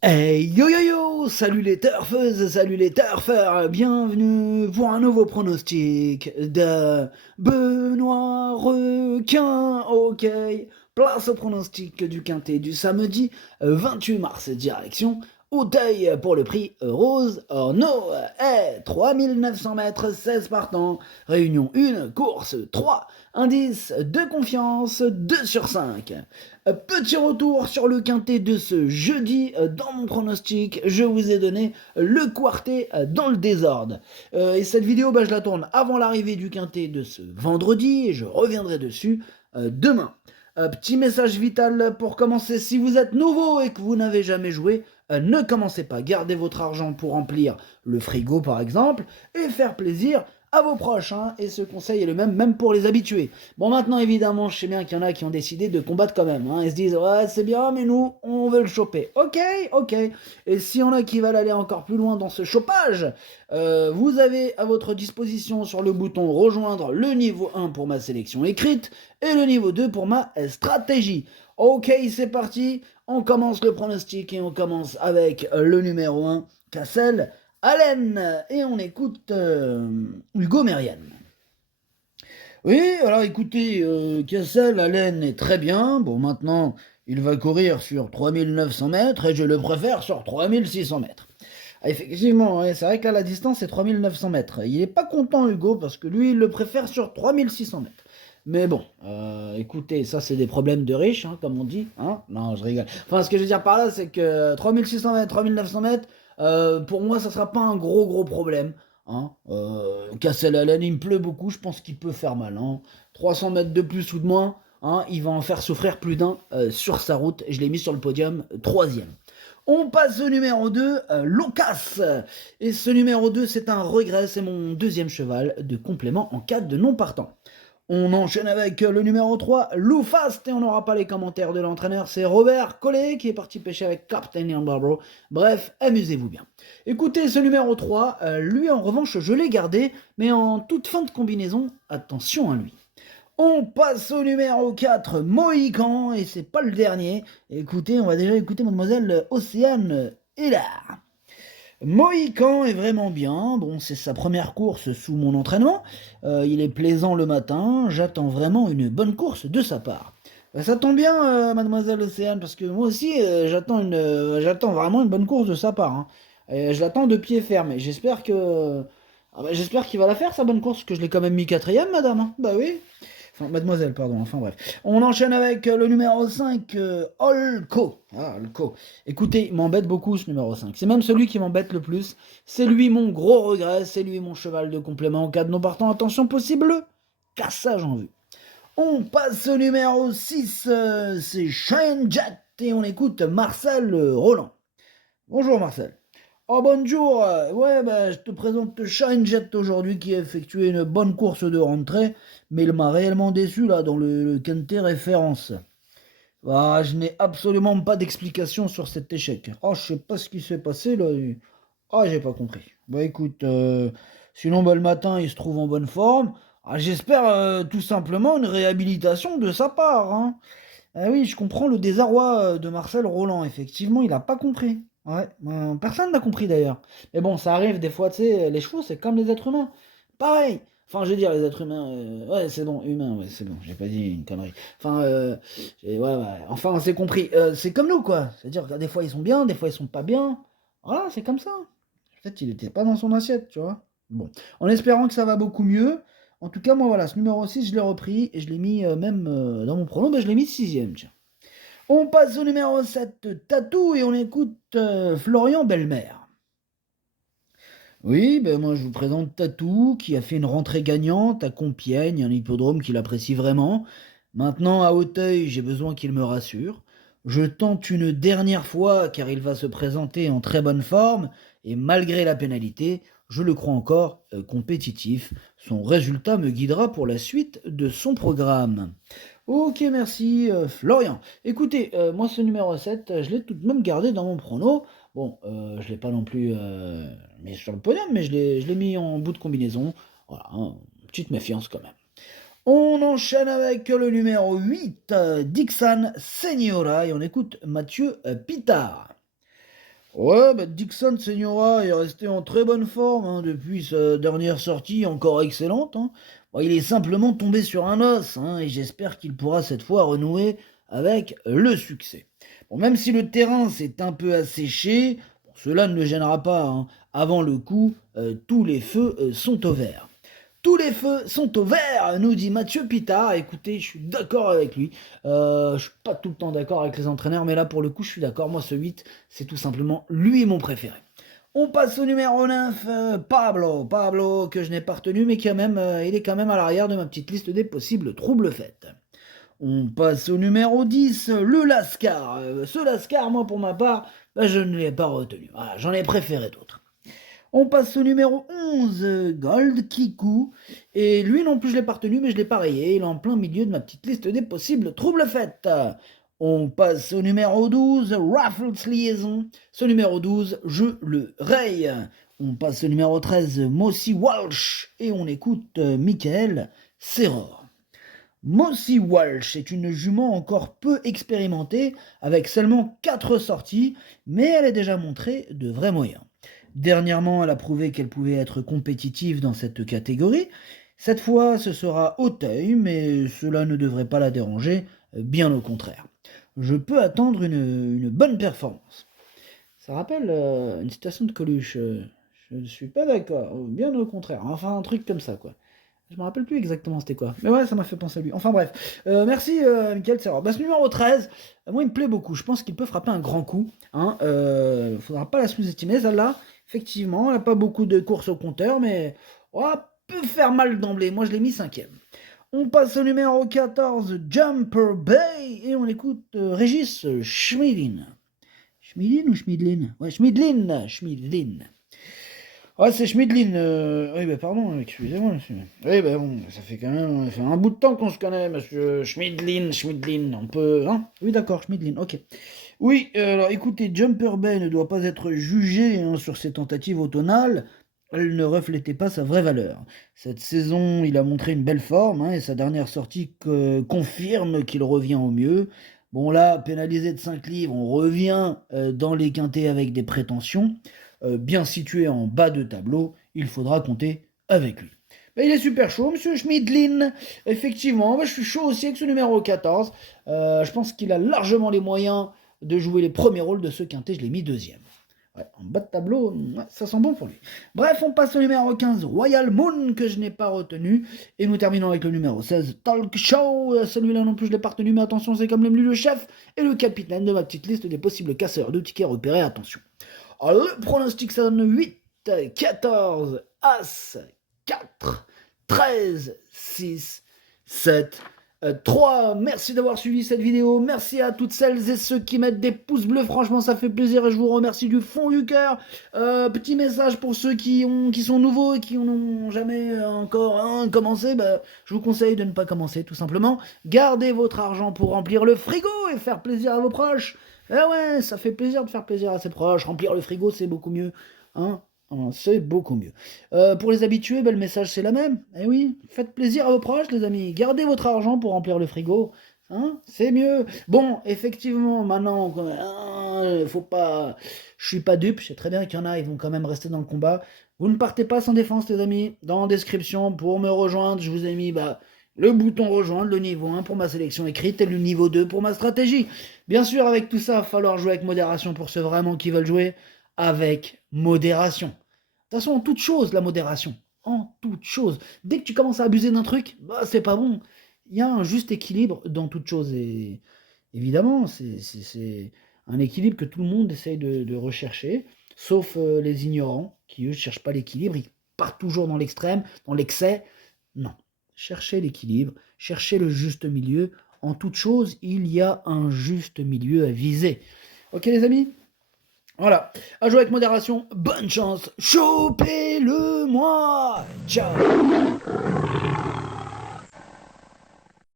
Hey yo yo yo, salut les turfeuses, salut les turfeurs, bienvenue pour un nouveau pronostic de Benoît Requin. Ok, place au pronostic du quintet du samedi 28 mars, direction Auteuil pour le prix Rose Orno. 3900 mètres, 16 partants, réunion 1, course 3, indice de confiance 2 sur 5. Petit retour sur le quintet de ce jeudi. Dans mon pronostic, je vous ai donné le quartet dans le désordre. Et cette vidéo, je la tourne avant l'arrivée du quintet de ce vendredi et je reviendrai dessus demain. Petit message vital pour commencer. Si vous êtes nouveau et que vous n'avez jamais joué, ne commencez pas. Gardez votre argent pour remplir le frigo par exemple et faire plaisir à vos proches, hein, et ce conseil est le même pour les habitués. Bon, maintenant, évidemment, je sais bien qu'il y en a qui ont décidé de combattre quand même, hein. Ils se disent, ouais, c'est bien, mais nous, on veut le choper. Ok, ok. Et s'il y en a qui veulent aller encore plus loin dans ce chopage, vous avez à votre disposition sur le bouton rejoindre le niveau 1 pour ma sélection écrite et le niveau 2 pour ma stratégie. Ok, c'est parti. On commence le pronostic et on commence avec le numéro 1, Cassel Allen, et on écoute Hugo Merian. Oui, alors écoutez, Cassel Allen est très bien. Bon, maintenant, il va courir sur 3900 mètres et je le préfère sur 3600 mètres. Ah, effectivement, ouais, c'est vrai que là, la distance est 3900 mètres. Il n'est pas content, Hugo, parce que lui, il le préfère sur 3600 mètres. Mais bon, écoutez, ça, c'est des problèmes de riches, hein, comme on dit. Hein, non, je rigole. Enfin, ce que je veux dire par là, c'est que 3600 mètres, 3900 mètres, pour moi, ça sera pas un gros problème. Hein. Cassel Allen, il me pleut beaucoup, je pense qu'il peut faire mal. Hein. 300 mètres de plus ou de moins, hein, il va en faire souffrir plus d'un sur sa route. Je l'ai mis sur le podium, troisième. On passe au numéro 2, Locas. Et ce numéro 2, c'est un regret, c'est mon deuxième cheval de complément en cas de non partant. On enchaîne avec le numéro 3, Lou Fast, et on n'aura pas les commentaires de l'entraîneur, c'est Robert Collet qui est parti pêcher avec Captain Ian Barbaro. Bref, amusez-vous bien. Écoutez, ce numéro 3, lui en revanche, je l'ai gardé, mais en toute fin de combinaison, attention à lui. On passe au numéro 4, Mohican, et c'est pas le dernier. Écoutez, on va déjà écouter mademoiselle Océane Hélard. Mohican est vraiment bien. Bon, c'est sa première course sous mon entraînement. Il est plaisant le matin. J'attends vraiment une bonne course de sa part. Ça tombe bien, mademoiselle Océane, parce que moi aussi, j'attends vraiment une bonne course de sa part. Hein. Et je l'attends de pied ferme. Et j'espère qu'il va la faire, sa bonne course, que je l'ai quand même mis quatrième, madame. Hein. Bah oui. Enfin, mademoiselle, pardon, enfin bref. On enchaîne avec le numéro 5, Olco. Ah, Olco. Écoutez, il m'embête beaucoup ce numéro 5. C'est même celui qui m'embête le plus. C'est lui mon gros regret, c'est lui mon cheval de complément en cas de non partant. Attention possible, cassage en vue. On passe au numéro 6, c'est Shine Jet, et on écoute Marcel Roland. Bonjour Marcel. Oh bonjour, ouais je te présente Shine Jet aujourd'hui qui a effectué une bonne course de rentrée, mais il m'a réellement déçu là dans le Quintet référence. Ah, je n'ai absolument pas d'explication sur cet échec. Oh, je sais pas ce qui s'est passé là. Ah, j'ai pas compris. Bah écoute, sinon le matin il se trouve en bonne forme. Ah, j'espère tout simplement une réhabilitation de sa part. Hein. Ah oui, je comprends le désarroi de Marcel Roland, effectivement, il n'a pas compris. Ouais, personne n'a compris d'ailleurs. Mais bon, ça arrive des fois, tu sais, les chevaux, c'est comme les êtres humains. Pareil. Enfin, je veux dire, les êtres humains, ouais, c'est bon, humains, ouais, c'est bon, j'ai pas dit une connerie. Enfin, enfin, on s'est compris. C'est comme nous, quoi. C'est-à-dire que des fois, ils sont bien, des fois, ils sont pas bien. Voilà, c'est comme ça. Peut-être qu'il était pas dans son assiette, tu vois. Bon, en espérant que ça va beaucoup mieux. En tout cas, moi, voilà, ce numéro 6 je l'ai repris et je l'ai mis même dans mon pronom, je l'ai mis sixième, tiens. On passe au numéro 7, Tatou, et on écoute Florian Belmer. Oui, ben moi je vous présente Tatou, qui a fait une rentrée gagnante à Compiègne, un hippodrome qu'il apprécie vraiment. Maintenant, à Auteuil, j'ai besoin qu'il me rassure. Je tente une dernière fois, car il va se présenter en très bonne forme, et malgré la pénalité, je le crois encore compétitif. Son résultat me guidera pour la suite de son programme. Ok, merci Florian. Écoutez, moi ce numéro 7, je l'ai tout de même gardé dans mon prono. Bon, je l'ai pas non plus mis sur le podium, mais je l'ai mis en bout de combinaison. Voilà, hein, petite méfiance quand même. On enchaîne avec le numéro 8, Dixon Seniora, et on écoute Mathieu Pitard. Ouais, bah Dixon Seniora est resté en très bonne forme hein, depuis sa dernière sortie, encore excellente, hein. Bon, il est simplement tombé sur un os, hein, et j'espère qu'il pourra cette fois renouer avec le succès. Bon, même si le terrain s'est un peu asséché, bon, cela ne le gênera pas, hein. Avant le coup, tous les feux sont au vert. Tous les feux sont au vert, nous dit Mathieu Pitard. Écoutez, je suis d'accord avec lui. Je suis pas tout le temps d'accord avec les entraîneurs, mais là pour le coup, je suis d'accord. Moi, ce 8, c'est tout simplement lui mon préféré. On passe au numéro 9, Pablo. Pablo, que je n'ai pas retenu, mais il est quand même à l'arrière de ma petite liste des possibles troubles faits. On passe au numéro 10, le Lascar. Ce Lascar, moi pour ma part, bah, je ne l'ai pas retenu. Voilà, j'en ai préféré d'autres. On passe au numéro 11, Gold Kiku. Et lui non plus je l'ai pas retenu, mais je l'ai pas rayé. Il est en plein milieu de ma petite liste des possibles troubles faits. On passe au numéro 12, Raffles Liaison. Ce numéro 12, je le raye. On passe au numéro 13, Mossy Walsh. Et on écoute Michael Serror. Mossy Walsh est une jument encore peu expérimentée, avec seulement 4 sorties, mais elle a déjà montré de vrais moyens. Dernièrement, elle a prouvé qu'elle pouvait être compétitive dans cette catégorie. Cette fois, ce sera Auteuil, mais cela ne devrait pas la déranger, bien au contraire. Je peux attendre une bonne performance. Ça rappelle une citation de Coluche. Je ne suis pas d'accord, bien au contraire. Enfin, un truc comme ça, quoi. Je me rappelle plus exactement c'était quoi. Mais ouais, ça m'a fait penser à lui. Enfin bref. Merci Michael Serra. Bah, ce numéro 13, moi il me plaît beaucoup. Je pense qu'il peut frapper un grand coup. Hein. Faudra pas la sous-estimer celle-là. Effectivement, elle n'a pas beaucoup de courses au compteur, mais oh, peut faire mal d'emblée. Moi je l'ai mis 5ème. On passe au numéro 14, Jumper Bay, et on écoute Régis Schmidlin. Schmidlin ou Schmidlin? Ouais, Schmidlin. Schmidlin. Ouais, c'est Schmidlin. Oui, bah pardon, excusez-moi. Oui, bah bon, ça fait quand même ça fait un bout de temps qu'on se connaît, monsieur Schmidlin. On peut. Hein oui, d'accord, Schmidlin, ok. Oui, alors écoutez, Jumper Bay ne doit pas être jugé hein, sur ses tentatives automnales. Elle ne reflétait pas sa vraie valeur. Cette saison, il a montré une belle forme hein, et sa dernière sortie confirme qu'il revient au mieux. Bon, là, pénalisé de 5 livres, on revient dans les quintés avec des prétentions. Bien situé en bas de tableau, il faudra compter avec lui. Ben, il est super chaud, monsieur Schmidlin. Effectivement, ben, je suis chaud aussi avec ce numéro 14. Je pense qu'il a largement les moyens de jouer les premiers rôles de ce quintet. Je l'ai mis 2ème. Ouais, en bas de tableau, ouais, ça sent bon pour lui. Bref, on passe au numéro 15, Royal Moon, que je n'ai pas retenu. Et nous terminons avec le numéro 16, Talk Show. Celui-là non plus, je ne l'ai pas retenu, mais attention, c'est comme l'aime lui le chef et le capitaine de ma petite liste des possibles casseurs de tickets repérés. Attention. Alors, le pronostic, ça donne 8, 14, As, 4, 13, 6, 7, 3. Merci d'avoir suivi cette vidéo. Merci à toutes celles et ceux qui mettent des pouces bleus. Franchement, ça fait plaisir et je vous remercie du fond du cœur. Petit message pour ceux qui sont nouveaux et qui n'ont jamais encore commencé. Bah, je vous conseille de ne pas commencer, tout simplement. Gardez votre argent pour remplir le frigo et faire plaisir à vos proches. Eh ouais, ça fait plaisir de faire plaisir à ses proches. Remplir le frigo, c'est beaucoup mieux. Hein, c'est beaucoup mieux. Pour les habitués, ben, le message c'est la même. Eh oui, faites plaisir à vos proches, les amis. Gardez votre argent pour remplir le frigo. Hein, c'est mieux. Bon, effectivement, maintenant, faut pas. Je suis pas dupe. Je sais très bien qu'il y en a, ils vont quand même rester dans le combat. Vous ne partez pas sans défense, les amis. Dans la description, pour me rejoindre, je vous ai mis le bouton rejoindre, le niveau 1 pour ma sélection écrite et le niveau 2 pour ma stratégie. Bien sûr, avec tout ça, il va falloir jouer avec modération pour ceux vraiment qui veulent jouer avec modération. De toute façon, en toute chose, la modération. En toute chose. Dès que tu commences à abuser d'un truc, bah, c'est pas bon. Il y a un juste équilibre dans toute chose. Et évidemment, c'est un équilibre que tout le monde essaye de rechercher, sauf les ignorants, qui eux ne cherchent pas l'équilibre, ils partent toujours dans l'extrême, dans l'excès. Non. Cherchez l'équilibre, cherchez le juste milieu. En toute chose, il y a un juste milieu à viser. Ok les amis ? Voilà. À jouer avec modération. Bonne chance. Chopez-le moi. Ciao.